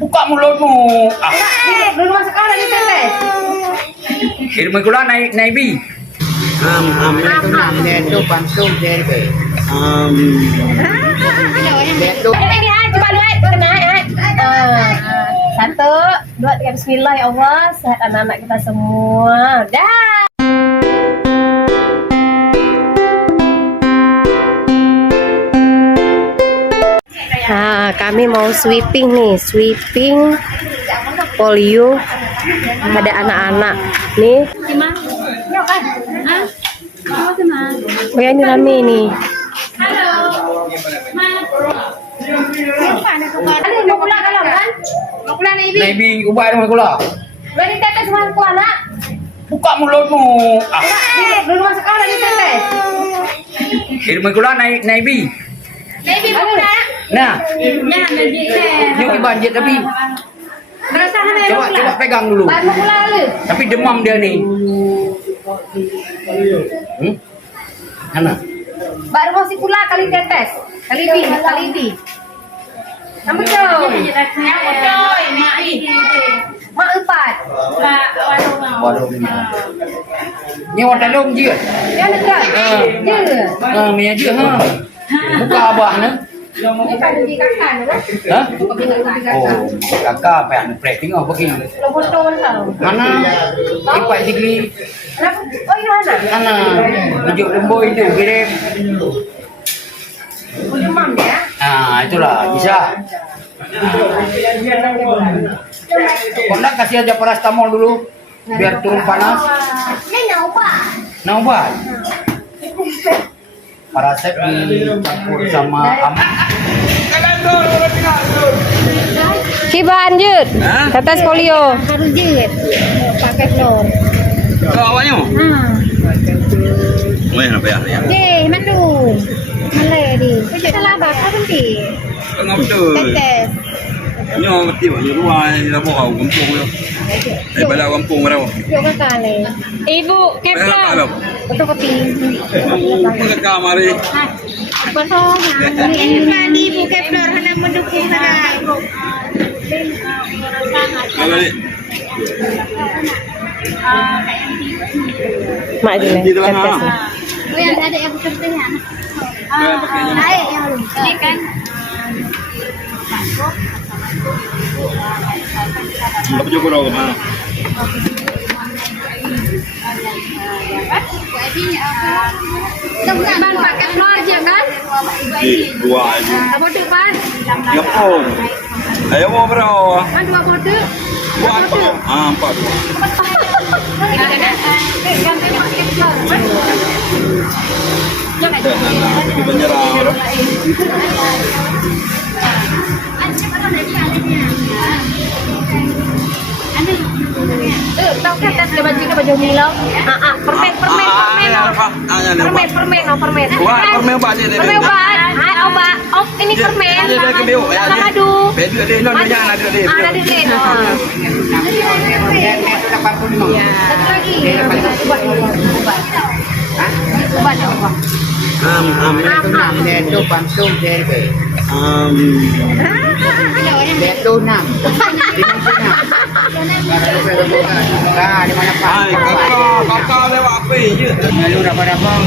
Buka mulutmu. Ah. Belum masuk sekolah di tetes. Irma kula naik bi. Itu pantung dari itu Ini coba lihat kena satu, dua, tiga, bismillah ya Allah, sehat anak-anak kita semua. Dah. Nah, kami mau sweeping nih, sweeping polio pada anak-anak nih. Oh ya, ini rame nih. Mau pulang kalau kan? Mau pulang nih, Naik bi ubah rumah kula. Berarti tetes sama aku anak. Buka mulutmu. Ah. Belum masuk sekolah di tetes. Irma kula naik bi. Baby buka. Nah, Ya, ini banjir tapi berasa hana coba pegang dulu. Baru pulang lu. Tapi demam dia nih. Mana? Baru masih pula kali tetes. Kali di. Kamu coy. Mak empat. Waduh. Ni orang dalam je. Ya dekat. Je. Ni aja ha. Buka abah ni. Ini kan di kakak kan? Ha? Oh, kakak apa yang prep tengok pergi. lo foto tau. Mana? Ipak digli. Kenapa? Oh, ini mana? Mana? Tunjuk lembu itu kirim. Oh, demam ya? Ah, itulah bisa. Kau nak kasih aja paracetamol dulu biar turun panas. Ini Nah obat. Parasep dicampur sama Coba lanjut. Tetes polio. Harus jut. Pakai flor. Kau awaknya? Mau yang apa ya? Deh, mandu. Malay di. Kau salah bakal penting. Tengah betul. Tetes. Nyo mesti buat luar ni dah bawa kampung tu. Balik kampung berapa? Yuk ke kali. Ibu, kepla. Betul kopi. Mereka mari. Betul. Ini mandi ibu kepla. Hendak mendukung sana. Balik. Mak je Di dalam ha. Oh, yang ada yang kertanya. Air yang belum. Ini kan. Apa juga kau mana? Teman pakai flor aja kan? Di dua aja. Apa tu pan? Ya pun. Ayo mau berapa? Kan dua bote. Dua apa? Ah, empat. Ganti pakai flor. Jangan. Kita menyerang. Tahu kan tes ke baju nilau? Permen. Permen obat ni. Permen obat. Hai obat. Oh, ini permen. Ada ke biu. Sama madu. Bedu ada non jangan ada dia. Ada di sini. Satu lagi. Obat apa? itu pantung dari itu enam. Di mana Pak? Kakak lewat apa je? Lalu dapat-dapat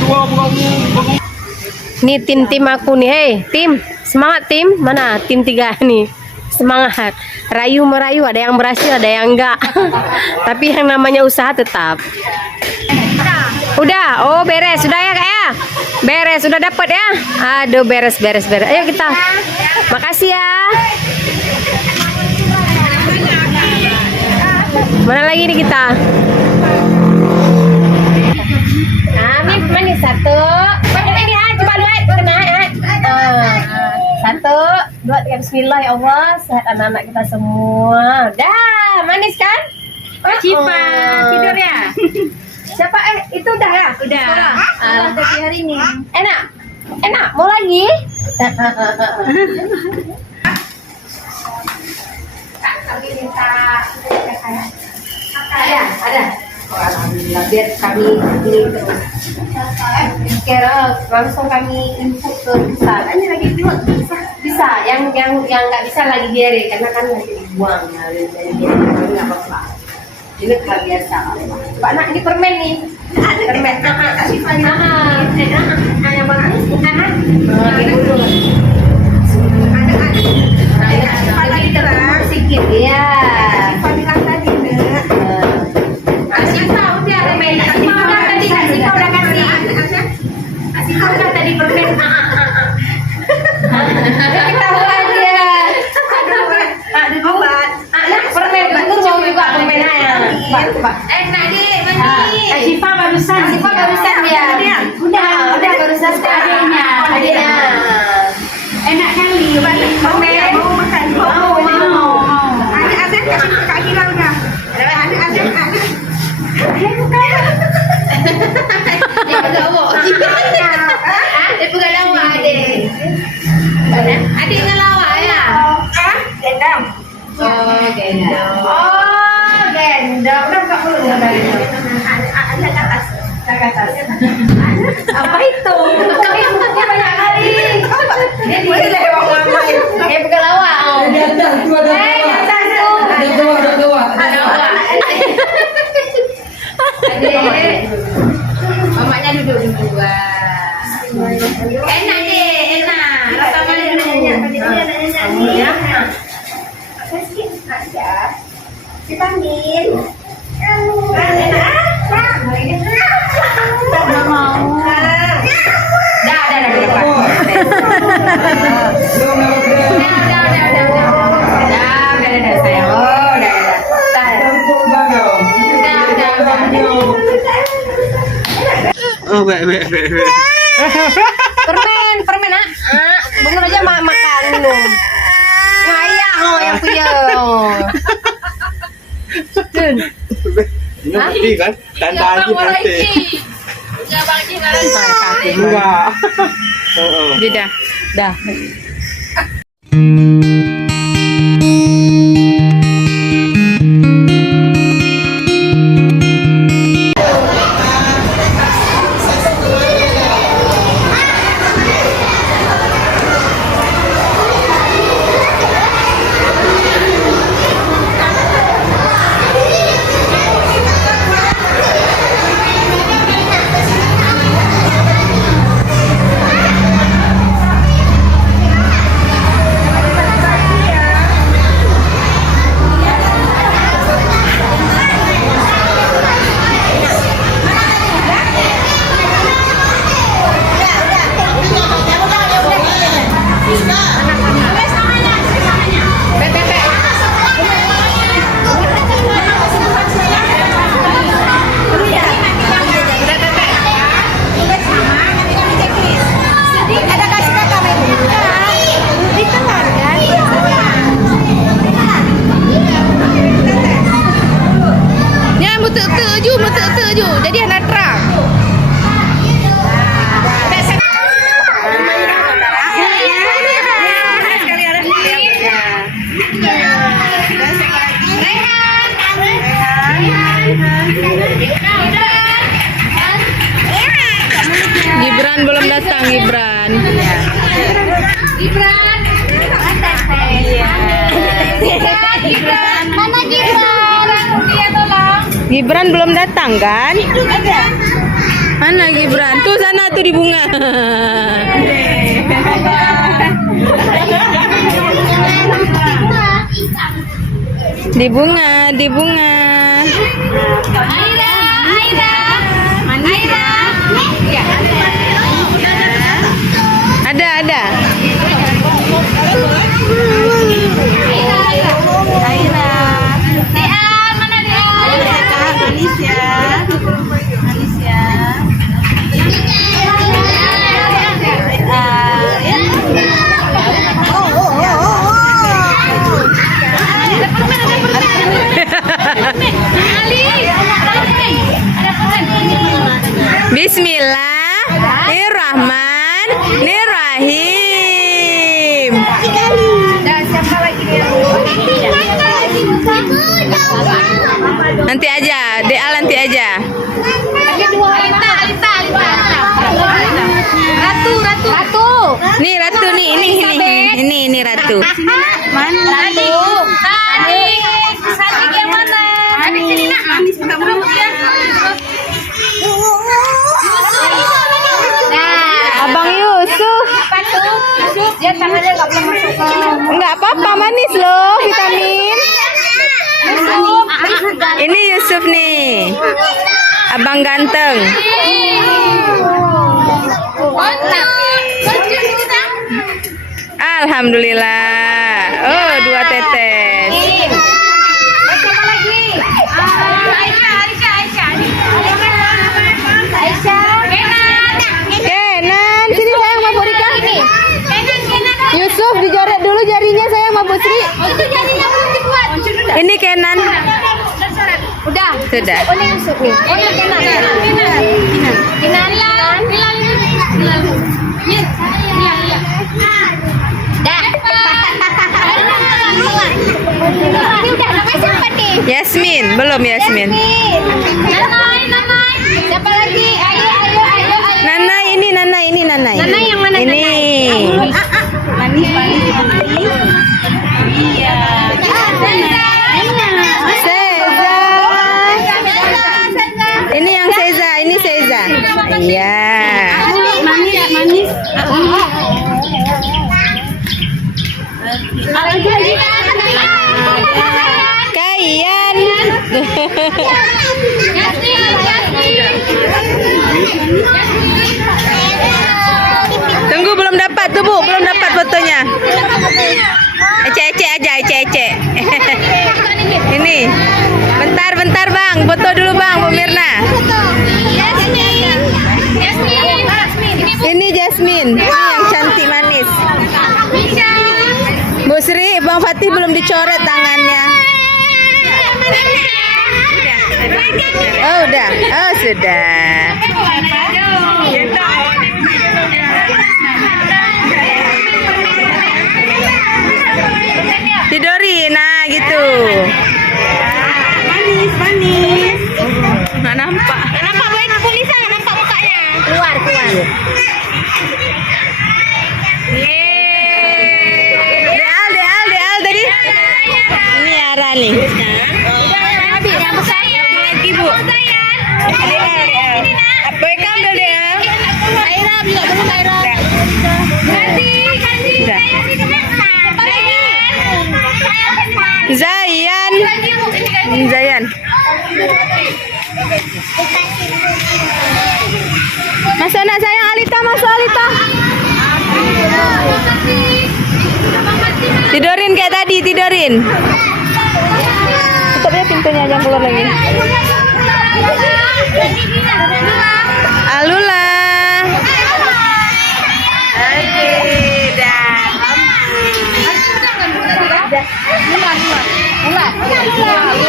Dua bukan. Nih tim aku nih, hei tim, semangat tim, mana tim 3 nih, semangat, rayu merayu, ada yang berhasil, ada yang enggak, tapi yang namanya usaha tetap. Udah, oh beres, sudah ya kak ya, beres, sudah dapat ya, aduh beres, ayo kita, makasih ya. Mana lagi nih kita? Manis satu. Ini coba lihat kena satu, dua, tiga, bismillah ya Allah, sehat anak-anak kita semua. Dah, manis kan? Cipa, tidur ya? Siapa itu udah ya? Udah. Alhamdulillah hari ini. Enak. Mau lagi? Kami minta ada. Alhamdulillah, biar kami beli terus. Kira langsung kami input ke sana. Ini lagi yang nggak bisa lagi diare karena kan lagi dibuang dari diare nggak apa-apa. Ini hal biasa. Pak nak ini permen nih. Permen. Kasih Fani. Yang bagus. Ada sedikit ya. Fani tadi nak. Kasih tahu dia permen. Kasih tahu tadi kasih tahu udah kasih. Kasih tahu tadi permen. Ketahuan dia. Aduh obat. Anak permen itu mau juga permen ayam. Syifa barusan ya. Udah barusan adiknya. Enak kali. Permen. Mau makan. Mau. Ada Kak Gila udah. Ada. Dia bukan lawak adik. Adik ngelawak ya? Gendam. Oh, gendam. Nampak dulu dari itu. Ada ke atas. Apa itu? Bentuknya banyak kali. Dia boleh lewat ramai. Bukan lawak. Ada dua. Mamanya duduk dua. Enak deh, enak. Rasa manis enak. Apa sih? Ada. Dipanggil. Oh, baik. Permen nak. Bunga aja makan minum. Ayah yang punya. Ini mati kan? Tanda lagi mati. Enggak. Dah. Jadi anak terang. Gibran belum datang, Gibran. Gibran. Mana Gibran? Gibran belum datang kan? Mana Gibran? Tuh sana tuh di bunga. Di bunga. Ada. Bismillahirrahmanirrahim. Nanti aja, Dea nanti aja. Ratu. Nih Ratu nih, ini Ratu. itu. Mana? Sadik yang mana? Sadik sini nak. Manis enggak mau ya. Abang Yusuf. Apa tuh? Yusuf, dia tangannya nggak boleh masuk ke. Enggak apa-apa, manis loh, vitamin. Ini Yusuf nih. Abang ganteng. Alhamdulillah. Oh, 2 tetes. Siapa lagi? Aisyah. Kenan, sini sayang sama Bu Rika. Yusuf dijoret dulu jarinya sayang sama Bu Sri. Itu jadinya belum dibuat. Ini Kenan. Udah. Sudah. Oh, ini Yusuf nih. Oh, ini Kinan. Kinan. Dah. Ini udah namanya siapa nih? Yasmin, belum Yasmin. Nanai. Siapa lagi? Ayo. Nana ini. Nana yang mana? Ini. Manis. Iya. Seza. Ini yang Seza, ini Seza. Iya. Manis. Kayan. Tunggu belum dapat tuh Bu, belum dapat fotonya. Ece aja, ece. Ini. Bentar Bang, foto dulu Bang, Bu Mirna. Ini Jasmine, ini yang cantik manis. Bu Sri, Bang Fatih belum dicoret tangannya. Oh udah, oh sudah. Tidurin, nah gitu. Manis. Nggak nampak. Nampak baik kulisa, nggak nampak mukanya. Keluar. Deal tadi. Ini Ara nih. Yang besar lagi Bu. Apa yang ambil dia? Aira juga belum Aira. Udah. Zayan. Masuk nak sayang Alita, masuk Alita. Tidurin kayak tadi, tidurin. Tutup ya pintunya, jangan keluar lagi. Alula.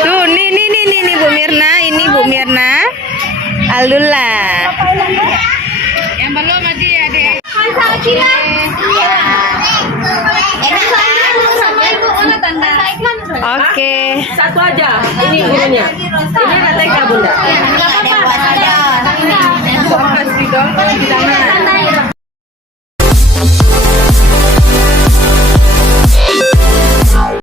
Tuh, nih Bu Mirna, ini Bu Mirna. Alula. Yang belum aja ya, Dek. Oke. Satu aja. Ini gurunya. Ini katanya Bunda. Enggak apa-apa.